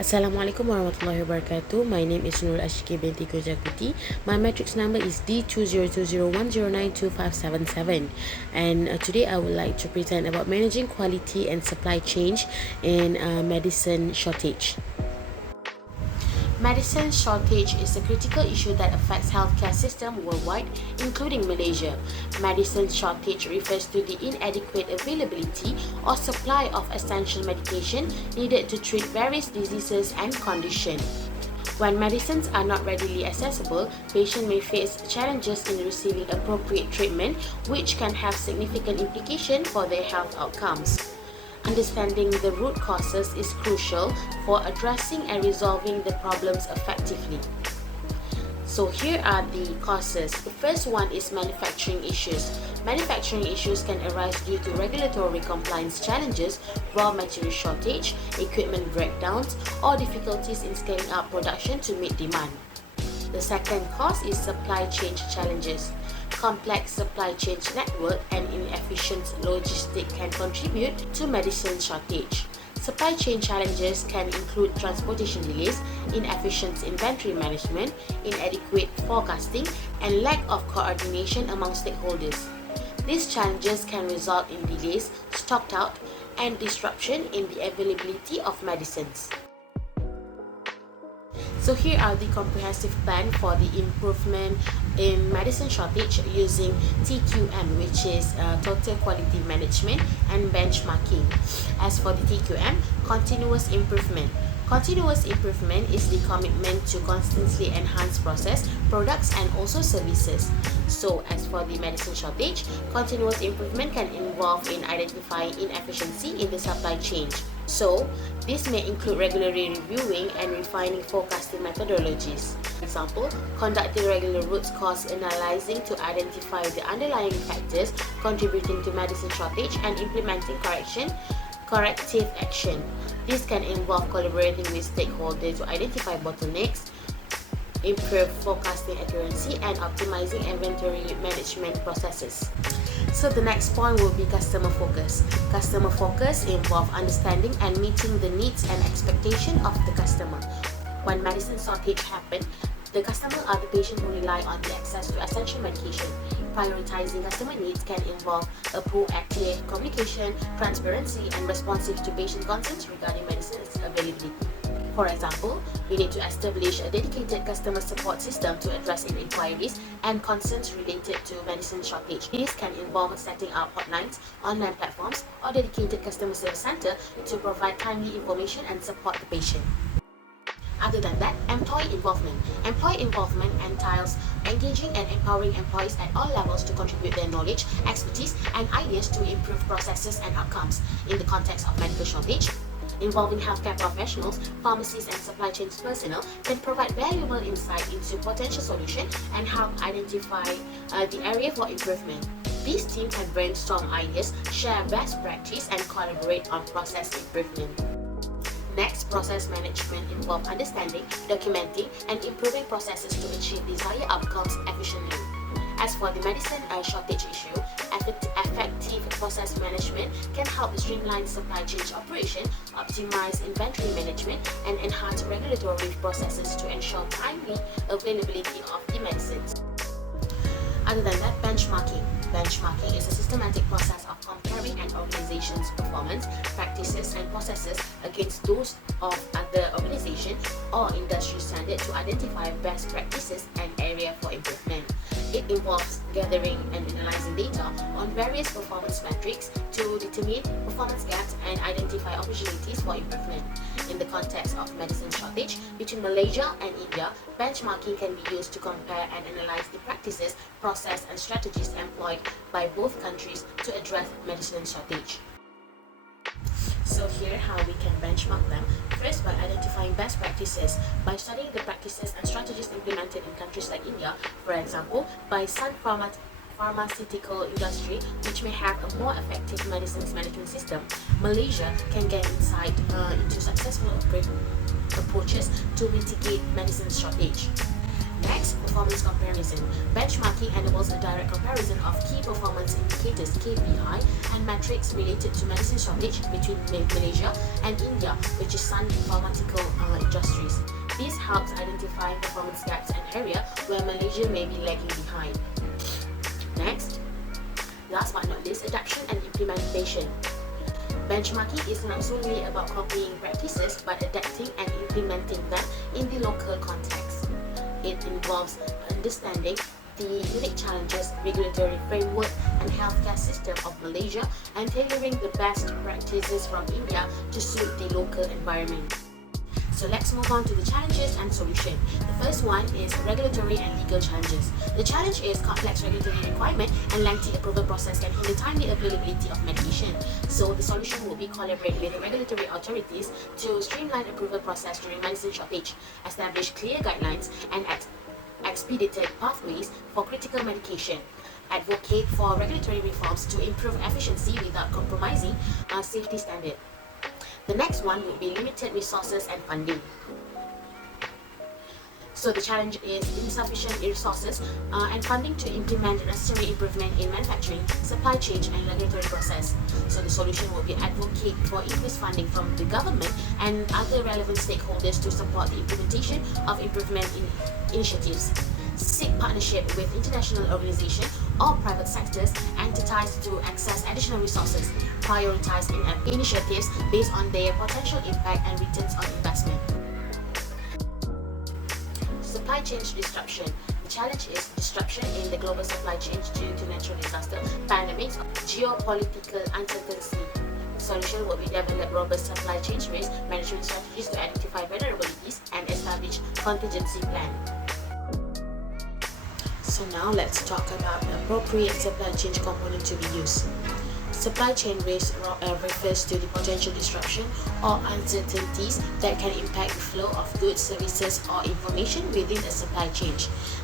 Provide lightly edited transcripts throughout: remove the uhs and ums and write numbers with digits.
Assalamualaikum warahmatullahi wabarakatuh. My name is Nurul Asiqin binti KUTTY. My matrix number is D202010925577, and today I would like to present about managing quality and supply chain in medicine shortage. Medicine shortage is a critical issue that affects healthcare system worldwide, including Malaysia. Medicine shortage refers to the inadequate availability or supply of essential medication needed to treat various diseases and conditions. When medicines are not readily accessible, patients may face challenges in receiving appropriate treatment, which can have significant implications for their health outcomes. Understanding the root causes is crucial for addressing and resolving the problems effectively. So here are the causes. The first one is manufacturing issues. Manufacturing issues can arise due to regulatory compliance challenges, raw material shortage, equipment breakdowns, or difficulties in scaling up production to meet demand. The second cause is supply chain challenges. Complex supply chain network and inefficient logistics can contribute to medicine shortage. Supply chain challenges can include transportation delays, inefficient inventory management, inadequate forecasting, and lack of coordination among stakeholders. These challenges can result in delays, stocked out, and disruption in the availability of medicines. So here are the comprehensive plan for the improvement in medicine shortage using TQM, which is Total Quality Management and Benchmarking. As for the TQM, continuous improvement. Continuous improvement is the commitment to constantly enhance process, products, and also services. So as for the medicine shortage, continuous improvement can involve in identifying inefficiency in the supply chain. So this may include regularly reviewing and refining forecasting methodologies. For example, conducting regular root cause analyzing to identify the underlying factors contributing to medicine shortage and implementing corrective action. This can involve collaborating with stakeholders to identify bottlenecks, improve forecasting accuracy, and optimizing inventory management processes. So the next point will be customer focus. Customer focus involves understanding and meeting the needs and expectations of the customer. When medicine shortage happens, the customer are the patient who rely on the access to essential medication. Prioritizing customer needs can involve a proactive communication, transparency, and responsive to patient concerns regarding medicines availability. For example, we need to establish a dedicated customer support system to address inquiries and concerns related to medicine shortage. This can involve setting up hotlines, online platforms, or dedicated customer service center to provide timely information and support the patient. Other than that, employee involvement. Employee involvement entails engaging and empowering employees at all levels to contribute their knowledge, expertise, and ideas to improve processes and outcomes. In the context of medical shortage, involving healthcare professionals, pharmacists, and supply chain personnel can provide valuable insight into potential solutions and help identify the area for improvement. This team can brainstorm ideas, share best practice, and collaborate on process improvement. Next, process management involves understanding, documenting, and improving processes to achieve desired outcomes efficiently. As for the medicine shortage issue, effective process management can help streamline supply chain operation, optimize inventory management, and enhance regulatory processes to ensure timely availability of the medicines. Other than that, benchmarking. Benchmarking is a systematic process of comparing an organization's performance, practices, and processes against those of other organizations or industry standards to identify best practices and area for improvement. It involves gathering and analyzing data on various performance metrics to determine performance gaps and identify opportunities for improvement. In the context of medicine shortage between Malaysia and India, benchmarking can be used to compare and analyze the practices, process, and strategies employed by both countries to address medicine shortage. So here how we can benchmark them. First, by identifying best practices, by studying the practices and strategies implemented in countries like India, for example, by some pharmaceutical industry which may have a more effective medicines management system. Malaysia can get insight into successful approaches to mitigate medicine shortage. Next, performance comparison. Benchmarking enables a direct comparison of key performance indicators (KPI) and metrics related to medicine shortage between Malaysia and India, which is Sun Pharmaceutical Industries. This helps identify performance gaps and areas where Malaysia may be lagging behind. Next, last but not least, adaptation and implementation. Benchmarking is not solely about copying practices but adapting and implementing them in the local context. It involves understanding the unique challenges, regulatory framework, and healthcare system of Malaysia and tailoring the best practices from India to suit the local environment. So let's move on to the challenges and solution. The first one is regulatory and legal challenges. The challenge is complex regulatory requirement and lengthy approval process can hinder timely availability of medication. So the solution will be collaborate with the regulatory authorities to streamline approval process during medicine shortage, establish clear guidelines and expedited pathways for critical medication, advocate for regulatory reforms to improve efficiency without compromising safety standard. The next one will be limited resources and funding. So the challenge is insufficient resources and funding to implement the necessary improvement in manufacturing, supply chain and regulatory process. So the solution will be advocate for increased funding from the government and other relevant stakeholders to support the implementation of improvement initiatives. Seek partnership with international organizations or private sectors entities to access additional resources. Prioritize initiatives based on their potential impact and returns on investment. Supply chain disruption. The challenge is disruption in the global supply chain due to natural disaster, pandemics, geopolitical uncertainty. The solution will be develop robust supply chain risk management strategies to identify vulnerabilities and establish contingency plan. So now let's talk about the appropriate supply chain component to be used. Supply chain risk refers to the potential disruption or uncertainties that can impact the flow of goods, services, or information within a supply chain.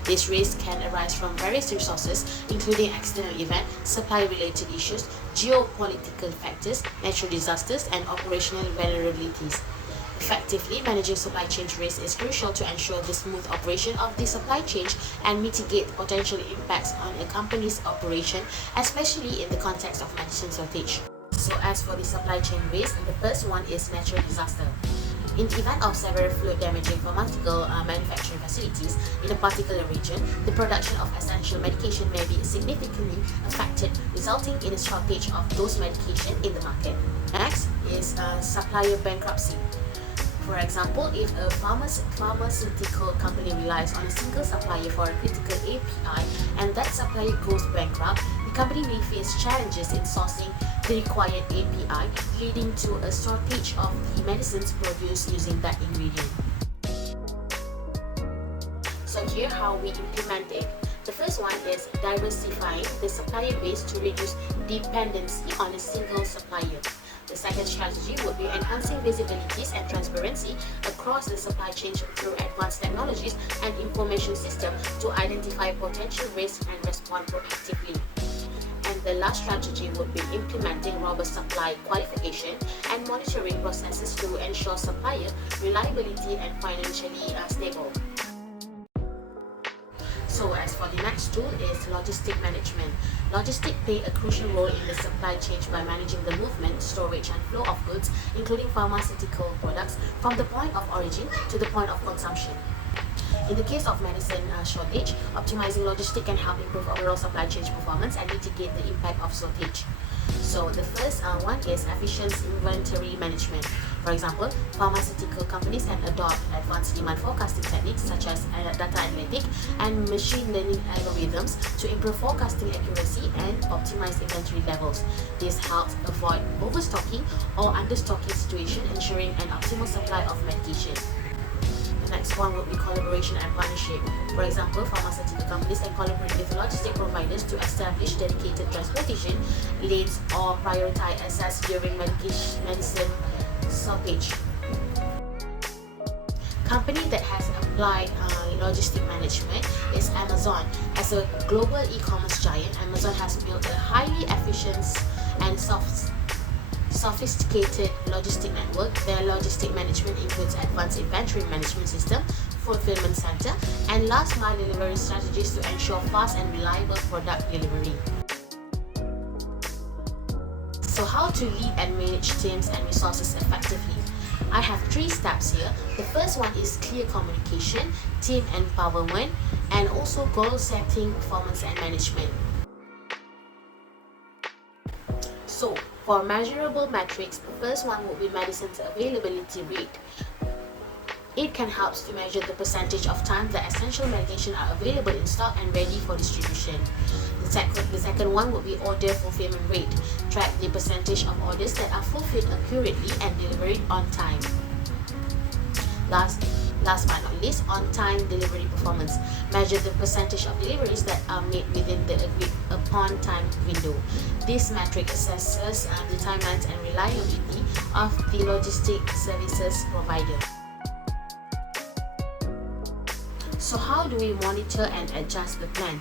This risk can arise from various resources, including external events, supply-related issues, geopolitical factors, natural disasters, and operational vulnerabilities. Effectively managing supply chain risk is crucial to ensure the smooth operation of the supply chain and mitigate potential impacts on a company's operation, especially in the context of medicine shortage. So as for the supply chain risk, the first one is natural disaster. In the event of severe flood damaging pharmaceutical manufacturing facilities in a particular region, the production of essential medication may be significantly affected, resulting in a shortage of those medication in the market. Next is supplier bankruptcy. For example, if a pharmaceutical company relies on a single supplier for a critical API and that supplier goes bankrupt, the company may face challenges in sourcing the required API, leading to a shortage of the medicines produced using that ingredient. So here how we implement it. The first one is diversifying the supplier base to reduce dependency on a single supplier. The second strategy would be enhancing visibilities and transparency across the supply chain through advanced technologies and information systems to identify potential risks and respond proactively. And the last strategy would be implementing robust supply qualification and monitoring processes to ensure supplier reliability and financially stable. So as for the next tool is logistic management. Logistics play a crucial role in the supply chain by managing the movement, storage and flow of goods, including pharmaceutical products, from the point of origin to the point of consumption. In the case of medicine shortage, optimizing logistics can help improve overall supply chain performance and mitigate the impact of shortage. So the first one is efficient inventory management. For example, pharmaceutical companies can adopt advanced demand forecasting techniques such as data analytics and machine learning algorithms to improve forecasting accuracy and optimize inventory levels. This helps avoid overstocking or understocking situation, ensuring an optimal supply of medication. The next one would be collaboration and partnership. For example, pharmaceutical companies can collaborate with logistic providers to establish dedicated transportation lanes or prioritize access during medicine shortage. Company that has applied logistic management is Amazon. As a global e-commerce giant, Amazon has built a highly efficient and sophisticated logistic network. Their logistic management includes advanced inventory management system, fulfillment center, and last mile delivery strategies to ensure fast and reliable product delivery. So how to lead and manage teams and resources effectively? I have 3 steps here. The first one is clear communication, team empowerment, and also goal setting, performance and management. So for measurable metrics, the first one will be medicine's availability rate. It can help to measure the percentage of time that essential medication are available in stock and ready for distribution. The second one would be order fulfillment rate. Track the percentage of orders that are fulfilled accurately and delivered on time. Last but not least, on-time delivery performance. Measure the percentage of deliveries that are made within the agreed upon time window. This metric assesses the timelines and reliability of the logistic services provider. So how do we monitor and adjust the plan?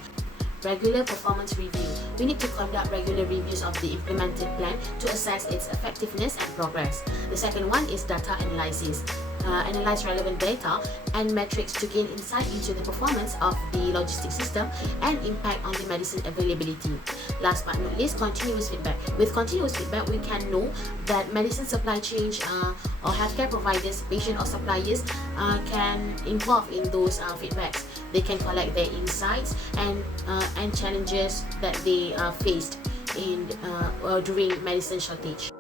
Regular performance review. We need to conduct regular reviews of the implemented plan to assess its effectiveness and progress. The second one is data analysis. Analyze relevant data and metrics to gain insight into the performance of the logistics system and impact on the medicine availability. Last but not least, continuous feedback. With continuous feedback, we can know that medicine supply chain or healthcare providers, patient or suppliers can involve in those feedbacks. They can collect their insights and challenges that they faced during medicine shortage.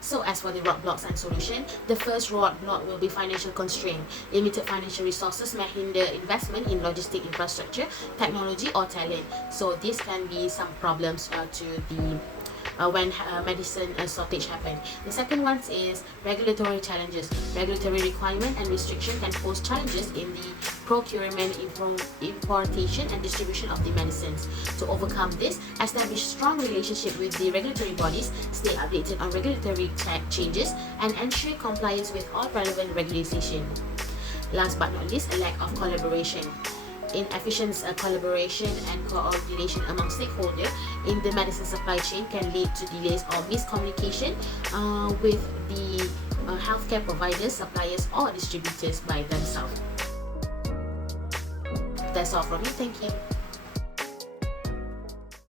So as for the roadblocks and solution, the first roadblock will be financial constraint. Limited financial resources may hinder investment in logistic infrastructure, technology or talent. So this can be some problems to the when medicine shortage happen. The second one is regulatory challenges. Regulatory requirement and restriction can pose challenges in the procurement, importation and distribution of the medicines. To overcome this, establish strong relationship with the regulatory bodies, stay updated on regulatory changes and ensure compliance with all relevant regulation. Last but not least, a lack of collaboration. Inefficient collaboration and coordination among stakeholders in the medicine supply chain can lead to delays or miscommunication with the healthcare providers, suppliers or distributors by themselves. That's all from me. Thank you.